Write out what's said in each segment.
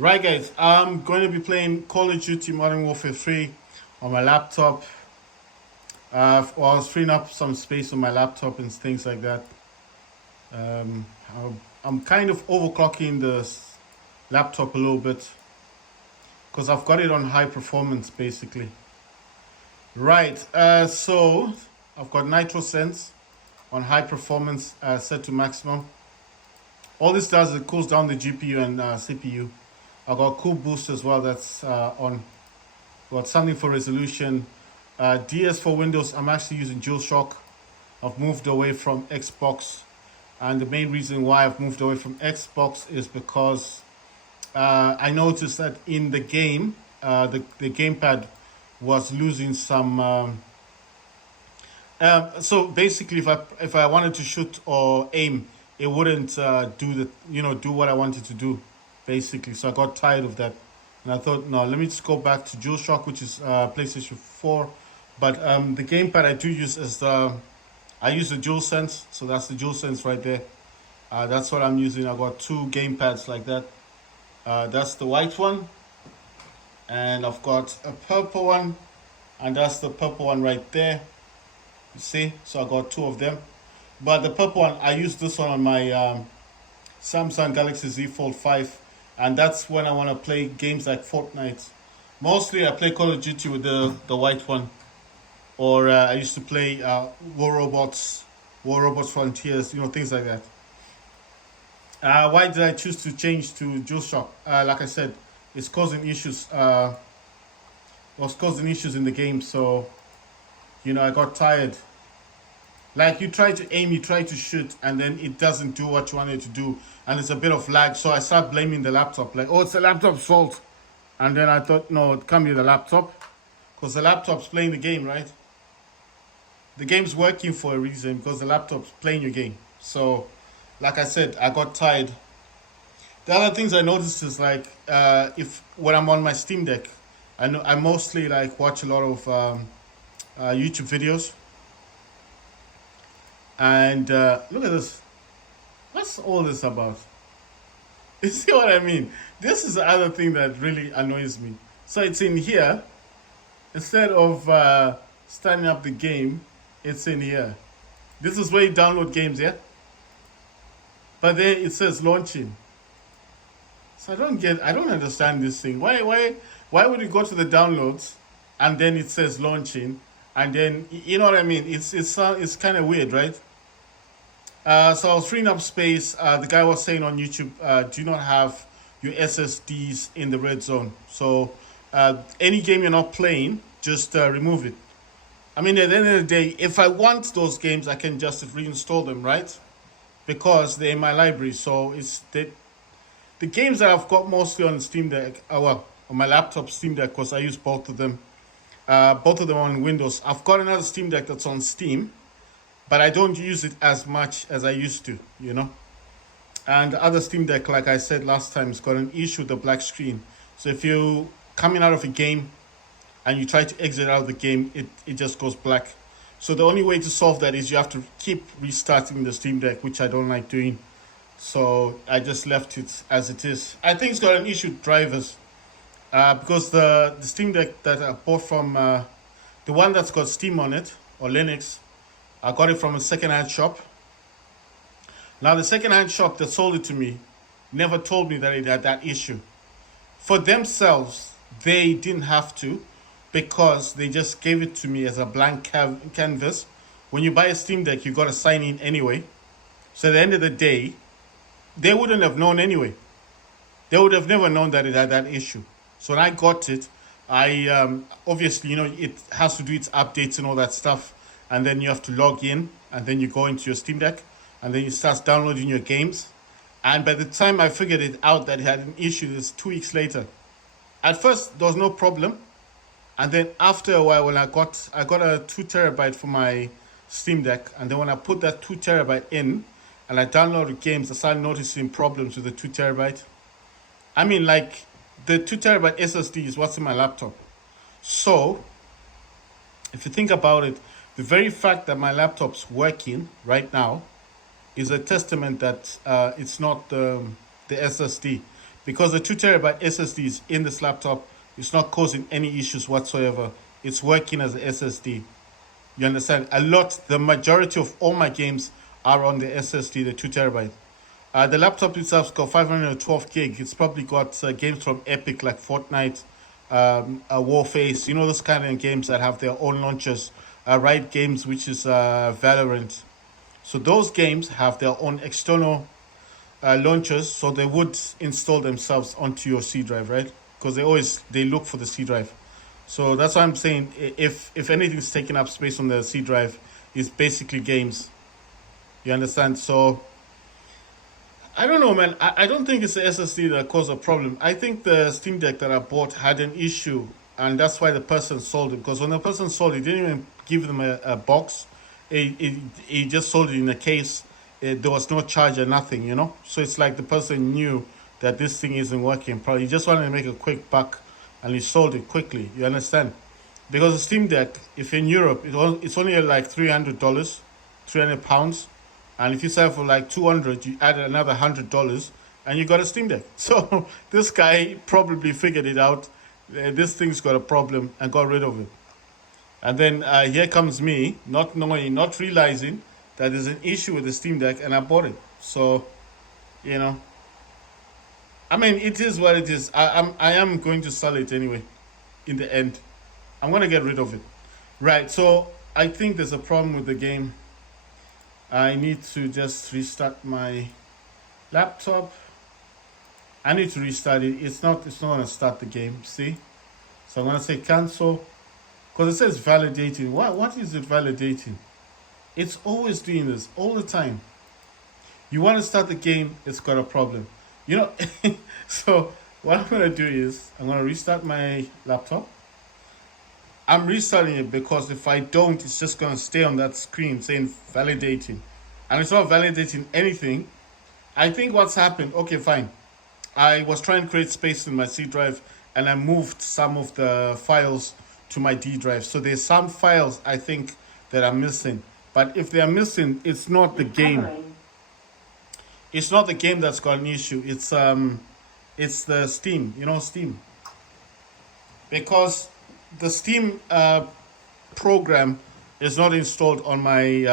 Right, guys, I'm going to be playing Call of Duty Modern Warfare 3 on my laptop. I was freeing up some space on my laptop and things like that. Um, I'm kind of overclocking the laptop a little bit because I've got it on high performance basically. Right, so I've got Nitro Sense on high performance set to maximum. All this does is it cools down the GPU and CPU. I've got cool boost as well that's on. Got something for resolution. DS for Windows, I'm actually using DualShock. I've moved away from Xbox. And the main reason why I've moved away from Xbox is because I noticed that in the game, the gamepad was losing some. So basically, if I wanted to shoot or aim, it wouldn't do what I wanted to do, basically. So I got tired of that, and I thought, no, let me just go back to DualShock, which is PlayStation 4. But the gamepad I do use is I use the DualSense, so that's the DualSense right there. That's what I'm using. I got two gamepads like that. That's the white one, and I've got a purple one, and that's the purple one right there. You see, so I got two of them. But the purple one, I use this one on my Samsung Galaxy Z Fold 5, and that's when I want to play games like Fortnite. Mostly I play Call of Duty with the white one, or I used to play War Robots Frontiers, things like that. Why did I choose to change to DualShock? Like I said, it's causing issues. Was causing issues in the game, so I got tired. Like, you try to aim, you try to shoot, and then it doesn't do what you want it to do, and it's a bit of lag. So I start blaming the laptop, like, oh, it's the laptop's fault. And then I thought, no, it can't be the laptop, because the laptop's playing the game, right? The game's working for a reason because the laptop's playing your game. So, like I said, I got tired. The other things I noticed is like, if when I'm on my Steam Deck, I mostly like watch a lot of YouTube videos. And look at this. What's all this about? You see what I mean? This is the other thing that really annoys me. So it's in here. Instead of starting up the game, it's in here. This is where you download games, yeah? But there it says launching. So I don't understand this thing. Why would you go to the downloads and then it says launching, and then you know what I mean? It's kind of weird, right? So I was freeing up space. The guy was saying on YouTube, do not have your SSDs in the red zone. So any game you're not playing, just remove it. I mean, at the end of the day, if I want those games, I can just reinstall them, right? Because they're in my library. So it's the games that I've got mostly on Steam Deck, well, on my laptop Steam Deck, because I use both of them. Both of them on Windows. I've got another Steam Deck that's on Steam, but I don't use it as much as I used to, And the other Steam Deck, like I said last time, has got an issue with the black screen. So if you're coming out of a game and you try to exit out of the game, it just goes black. So the only way to solve that is you have to keep restarting the Steam Deck, which I don't like doing. So I just left it as it is. I think it's got an issue with drivers. Because the Steam Deck that I bought from the one that's got Steam on it, or Linux, I got it from a second-hand shop. Now the second-hand shop that sold it to me never told me that it had that issue. For themselves, they didn't have to, because they just gave it to me as a blank canvas. When you buy a Steam Deck, you got to sign in anyway. So at the end of the day, they wouldn't have known anyway. They would have never known that it had that issue. So when I got it, I obviously, it has to do its updates and all that stuff. And then you have to log in, and then you go into your Steam Deck, and then you start downloading your games. And by the time I figured it out that it had an issue, it's 2 weeks later. At first, there was no problem. And then after a while, when I got a 2 terabyte for my Steam Deck, and then when I put that 2 terabyte in, and I downloaded games, I started noticing problems with the 2 terabyte. I mean, like, the 2 terabyte SSD is what's in my laptop. So, if you think about it, the very fact that my laptop's working right now is a testament that it's not the SSD. because the 2 terabyte SSD is in this laptop. It's not causing any issues whatsoever. It's working as a SSD. You understand? The majority of all my games are on the SSD, the 2 terabyte. The laptop itself's got 512 gig. It's probably got games from Epic like Fortnite, Warface, you know, those kind of games that have their own launchers. Riot Games, which is Valorant. So those games have their own external launchers, so they would install themselves onto your C drive, right? Because they look for the C drive. So that's why I'm saying if anything's taking up space on the C drive, it's basically games. You understand? So I don't know, man. I don't think it's the SSD that caused a problem. I think the Steam Deck that I bought had an issue, and that's why the person sold it. Because when the person sold it, he didn't even give them a box. He just sold it in a case. There was no charger, nothing, you know. So it's like the person knew that this thing isn't working. Probably he just wanted to make a quick buck, and he sold it quickly. You understand? Because the Steam Deck, if you're in Europe, it's only like $300, £300. And if you sell for like 200, you add another $100, and you got a Steam Deck. So this guy probably figured it out. This thing's got a problem and got rid of it. And then here comes me, not knowing, not realizing that there's an issue with the Steam Deck, and I bought it. So, you know, I mean, it is what it is. I am going to sell it anyway. In the end, I'm gonna get rid of it. Right. So I think there's a problem with the game. I need to just restart my laptop. I need to restart it. It's not gonna start the game. See? So I'm gonna say cancel. Because it says validating. What is it validating? It's always doing this all the time. You want to start the game, it's got a problem. You know, so what I'm going to do is I'm going to restart my laptop. I'm restarting it because if I don't, it's just going to stay on that screen saying validating. And it's not validating anything. I think what's happened, okay, fine. I was trying to create space in my C drive, and I moved some of the files to my D drive. So there's some files I think that are missing. But if they are missing, it's not the game. It's not the game that's got an issue. It's the Steam. You know, Steam. Because the Steam program is not installed on my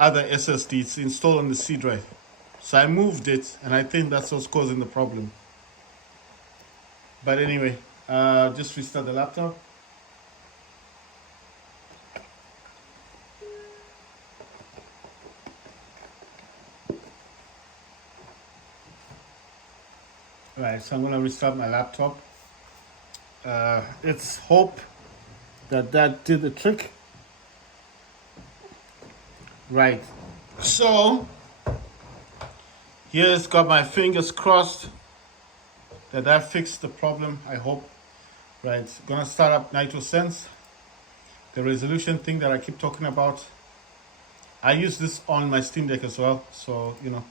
other SSD. It's installed on the C drive. So I moved it, and I think that's what's causing the problem. But anyway, just restart the laptop. Right, so I'm going to restart my laptop. Let's hope that did the trick. Right, so here's got my fingers crossed that fixed the problem, I hope. Right, gonna start up NitroSense, the resolution thing that I keep talking about. I use this on my Steam Deck as well, so you know.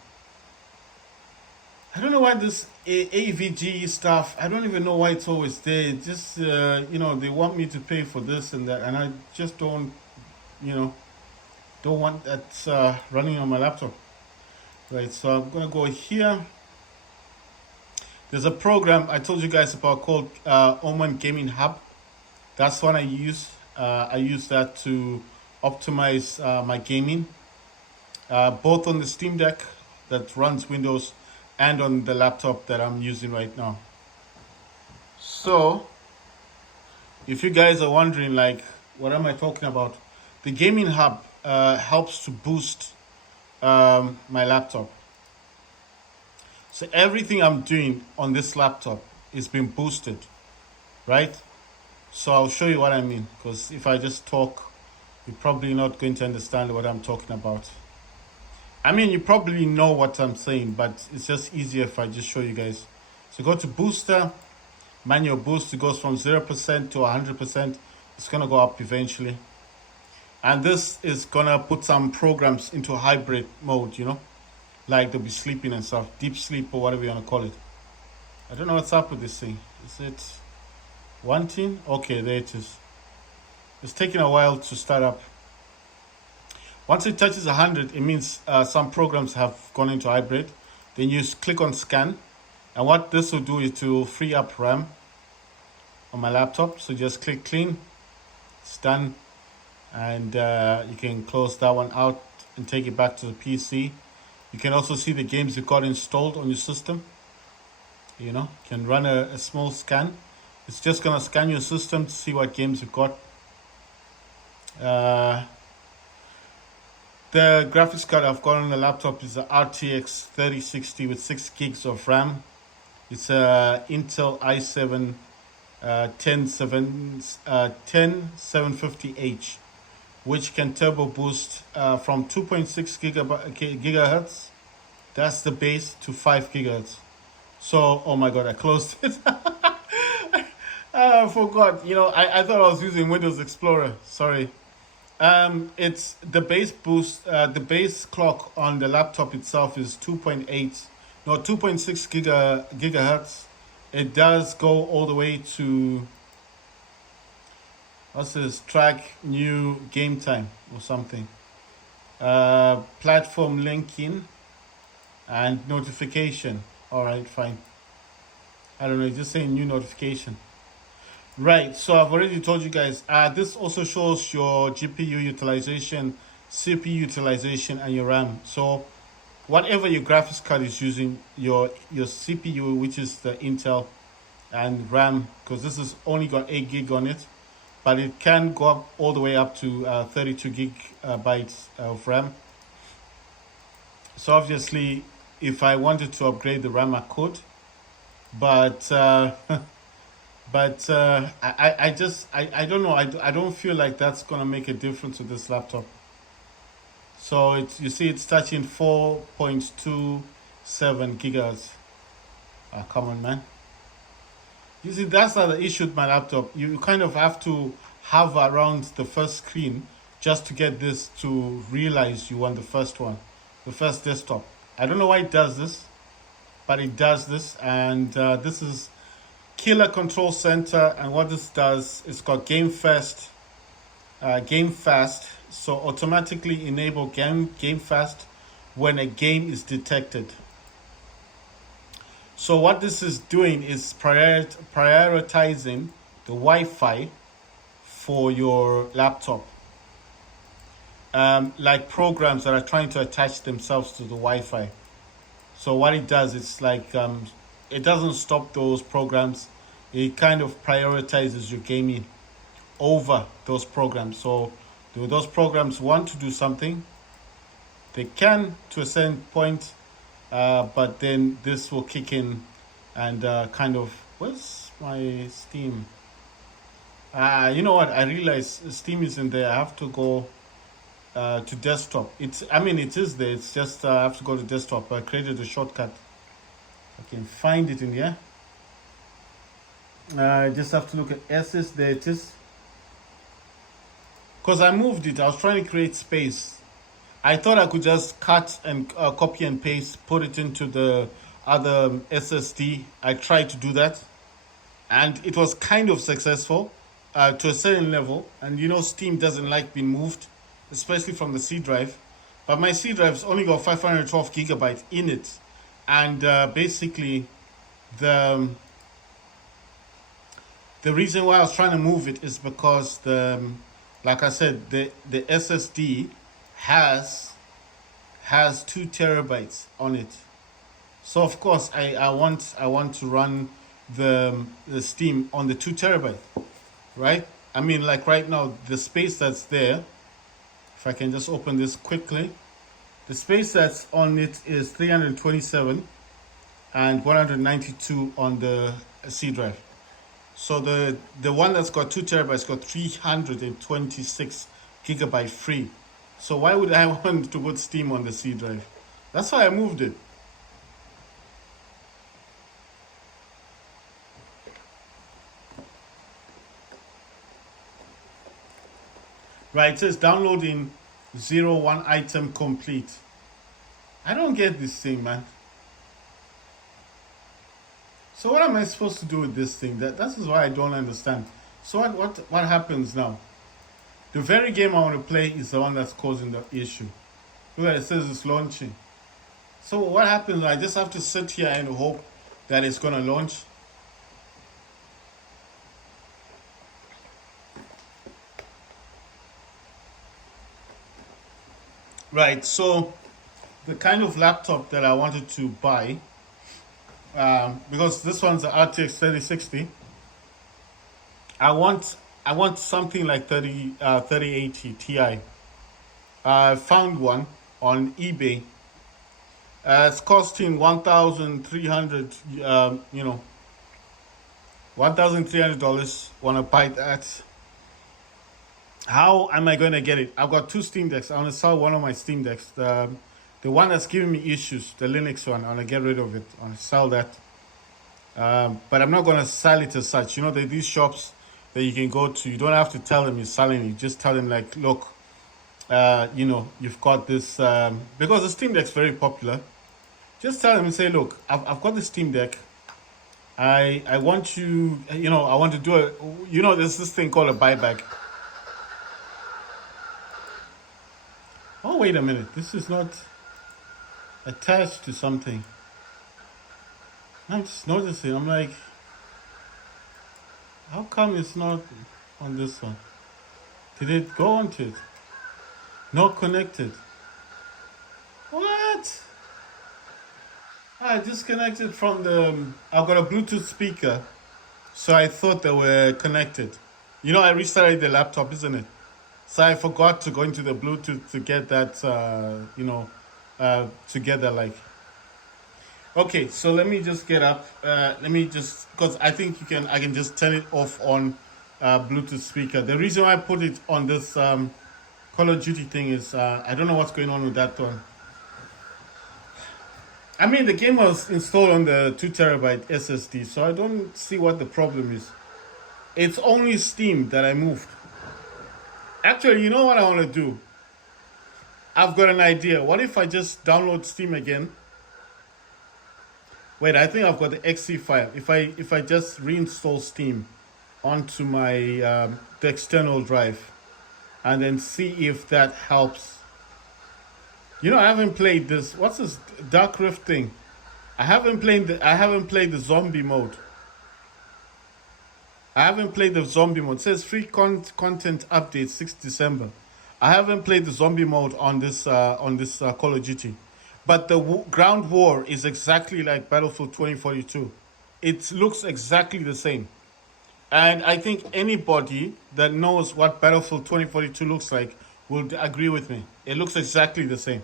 I don't know why this AVG stuff, I don't even know why it's always there. Just, you know, they want me to pay for this and that, and I just don't, you know, don't want that running on my laptop. Right, so I'm going to go here. There's a program I told you guys about called Oman Gaming Hub. That's one I use. I use that to optimize my gaming, both on the Steam Deck that runs Windows and on the laptop that I'm using right now. So if you guys are wondering, like, what am I talking about? The Gaming Hub helps to boost my laptop. So everything I'm doing on this laptop is being boosted, right? So I'll show you what I mean, because if I just talk, you're probably not going to understand what I'm talking about. I mean, you probably know what I'm saying, but it's just easier if I just show you guys. So go to booster, manual boost. It goes from 0% to 100%. It's going to go up eventually. And this is going to put some programs into hybrid mode, you know, like they'll be sleeping and stuff, deep sleep or whatever you want to call it. I don't know what's up with this thing. Is it wanting? Okay, there it is. It's taking a while to start up. Once it touches 100, it means some programs have gone into hybrid. Then you click on scan, and what this will do is to free up RAM on my laptop. So just click clean, it's done, and you can close that one out and take it back to the PC. You can also see the games you've got installed on your system. You know, you can run a small scan. It's just gonna scan your system to see what games you've got. The graphics card I've got on the laptop is the RTX3060 with 6 gigs of RAM. It's a Intel i7 10750H, which can turbo boost from 2.6 gigahertz. That's the base, to 5 gigahertz. So, oh my god, I closed it. I forgot. You know, I thought I was using Windows Explorer. Sorry. It's the base boost. The base clock on the laptop itself is 2.6 gigahertz. It does go all the way to, what's this? Track new game time or something. Platform linking and notification. All right, fine. I don't know. Just saying new notification. Right, so I've already told you guys, this also shows your GPU utilization, CPU utilization, and your RAM. So whatever your graphics card is using, your CPU, which is the Intel, and RAM, because this has only got 8 gig on it, but it can go up all the way up to 32 gigabytes of RAM. So obviously, if I wanted to upgrade the RAM, I could, but I don't know. I don't feel like that's gonna make a difference with this laptop. So it's, you see, it's touching 4.27 gigahertz. Come on, man. You see, that's not the issue with my laptop. You kind of have to hover around the first screen just to get this to realize you want the first one, the first desktop. I don't know why it does this, but it does this, and this is Killer Control Center, and what this does is called Game Fast. So automatically enable Game Fast when a game is detected. So what this is doing is prioritizing the Wi-Fi for your laptop, like programs that are trying to attach themselves to the Wi-Fi. So what it does, it's like it doesn't stop those programs. It kind of prioritizes your gaming over those programs. So do those programs want to do something, they can to a certain point, but then this will kick in and kind of, where's my Steam? You know what, I realize Steam isn't there. I have to go to desktop. I mean, it is there. It's just I have to go to desktop. I created a shortcut. I can find it in here. I just have to look at SS. There it is. Because I moved it. I was trying to create space. I thought I could just cut and copy and paste, put it into the other SSD. I tried to do that, and it was kind of successful to a certain level. And you know, Steam doesn't like being moved, especially from the C drive. But my C drive's only got 512 gigabytes in it, and basically the reason why I was trying to move it is because like I said, the SSD has 2 terabytes on it. So of course I want to run the Steam on the 2 terabyte, right? I mean, like right now, the space that's there, if I can just open this quickly, the space that's on it is 327 and 192 on the C drive. So the one that's got 2 terabytes got 326 gigabyte free. So why would I want to put Steam on the C drive? That's why I moved it. Right, it says downloading 01 item complete. I don't get this thing, man. So what am I supposed to do with this thing? That is why I don't understand. So what happens now? The very game I want to play is the one that's causing the issue. Look at it, says it's launching. So what happens? I just have to sit here and hope that it's gonna launch. Right. So the kind of laptop that I wanted to buy, because this one's the RTX3060. I want something like 3080 Ti. I found one on eBay. It's costing 1,300. $1,300. Want to buy that? How am I going to get it? I've got two Steam Decks. I want to sell one of my Steam Decks. The one that's giving me issues, the Linux one. I want to get rid of it. I want to sell that. But I'm not going to sell it as such. You know, there are these shops that you can go to. You don't have to tell them you're selling it. You just tell them like, look, you've got this, because the Steam Deck's very popular. Just tell them and say, look, I've got the Steam Deck. I want you, I want to do there's this thing called a buyback. Oh, wait a minute. This is not attached to something. I'm just noticing. I'm like, how come it's not on this one? Did it go onto it? Not connected. What? I disconnected from I've got a Bluetooth speaker, so I thought they were connected. I restarted the laptop, isn't it? So I forgot to go into the Bluetooth to get that, together. Like, okay, so let me just get up. Because I think I can just turn it off on Bluetooth speaker. The reason why I put it on this Call of Duty thing is I don't know what's going on with that one. I mean, the game was installed on the 2 TB SSD, so I don't see what the problem is. It's only Steam that I moved. Actually, you know what I want to do? I've got an idea. What if I just download Steam again? Wait, I think I've got the .exe file. If I just reinstall Steam onto my the external drive, and then see if that helps. I haven't played this. What's this Dark Rift thing? I haven't played the zombie mode. I haven't played the zombie mode. It says free content update 6th December. I haven't played the zombie mode on this Call of Duty. But the ground war is exactly like Battlefield 2042. It looks exactly the same. And I think anybody that knows what Battlefield 2042 looks like will agree with me. It looks exactly the same.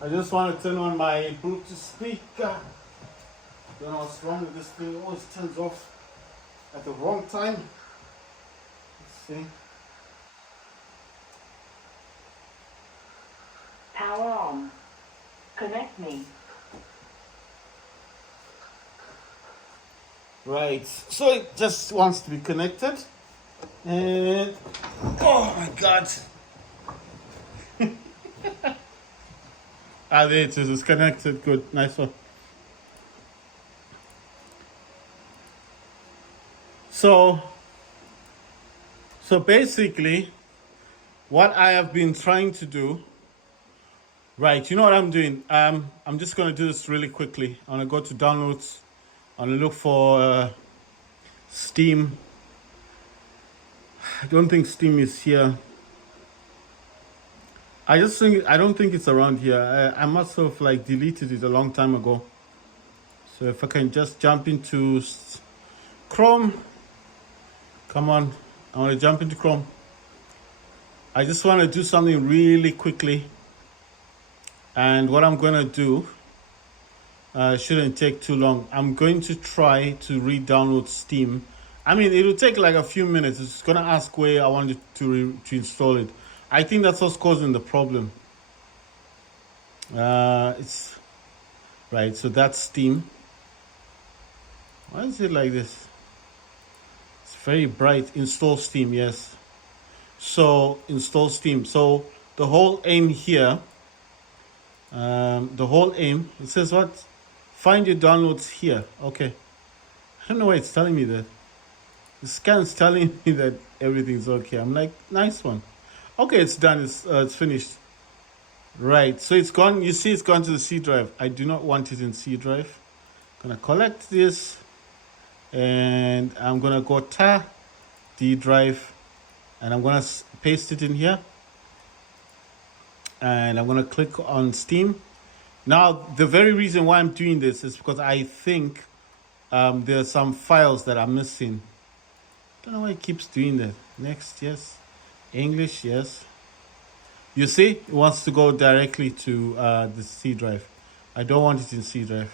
I just want to turn on my Bluetooth speaker. Don't know what's wrong with this thing. It always turns off at the wrong time. Let's see. Power on. Connect me. Right. So it just wants to be connected. And oh my god. There it is. It's connected. Good. Nice one. So basically, what I have been trying to do, right? You know what I'm doing? I'm just gonna do this really quickly. I'm gonna go to downloads. I'm gonna look for Steam. I don't think Steam is here. I don't think it's around here. I must have deleted it a long time ago. So if I can just jump into Chrome. Come on, I want to jump into Chrome. I just want to do something really quickly. And what I'm going to do shouldn't take too long. I'm going to try to re-download Steam. I mean, it'll take like a few minutes. It's going to ask where I wanted to install it. I think that's what's causing the problem. It's right. So that's Steam. Why is it like this? It's very bright. Install Steam. Yes. So install Steam. So the whole aim here. It says what? Find your downloads here. Okay. I don't know why it's telling me that. The scan's telling me that everything's okay. I'm like, nice one. Okay, it's done. It's finished. Right, so it's gone. You see, it's gone to the C drive. I do not want it in C drive. Gonna collect this, and I'm gonna go tar D drive, and I'm gonna paste it in here, and I'm gonna click on Steam. Now, the very reason why I'm doing this is because I think there are some files that are missing. Don't know why it keeps doing that. Next, yes. English, yes. You see, it wants to go directly to the C drive. I don't want it in C drive.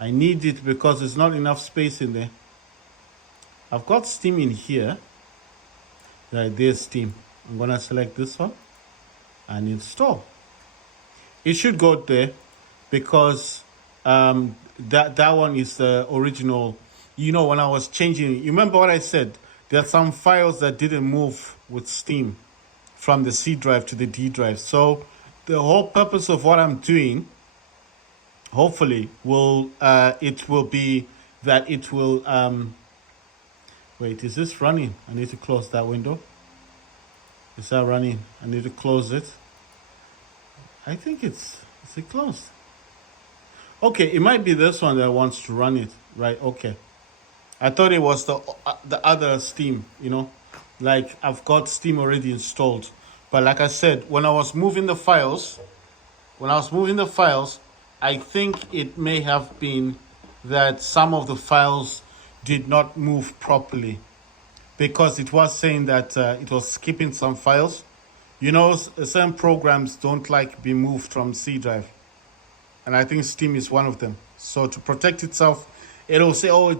I need it because there's not enough space in there. I've got Steam in here. Right, there's Steam. I'm gonna select this one and install. It should go there because that one is the original. You know, when I was changing, you remember what I said? There are some files that didn't move with Steam from the C drive to the D drive. So the whole purpose of what I'm doing, hopefully, it will be that it will wait, is this running? I need to close that window. Is that running? I need to close it. I think is it closed? Okay, it might be this one that wants to run it, right? Okay. I thought it was the other Steam, you know, like I've got Steam already installed. But like I said, when I was moving the files, I think it may have been that some of the files did not move properly because it was saying that it was skipping some files. You know, certain programs don't like be moved from C drive. And I think Steam is one of them. So to protect itself, it'll say, oh,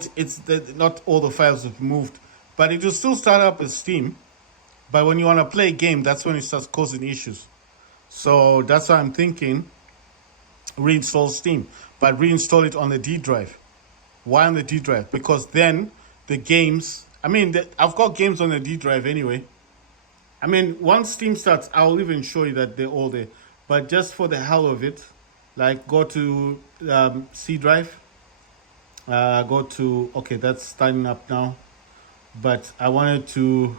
not all the files have moved. But it will still start up as Steam. But when you want to play a game, that's when it starts causing issues. So that's why I'm thinking reinstall Steam. But reinstall it on the D drive. Why on the D drive? Because then the games... I've got games on the D drive anyway. Once Steam starts, I'll even show you that they're all there. But just for the hell of it, like go to C drive. Go to, okay, that's starting up now. But I wanted to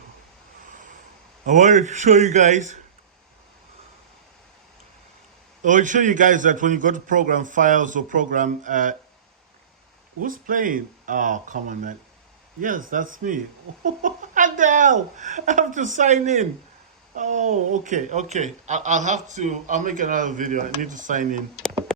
show you guys. I will show you guys that when you go to program files or program, who's playing? Oh, come on, man. Yes, that's me. What the hell? I have to sign in. Oh, okay. I'll make another video. I need to sign in.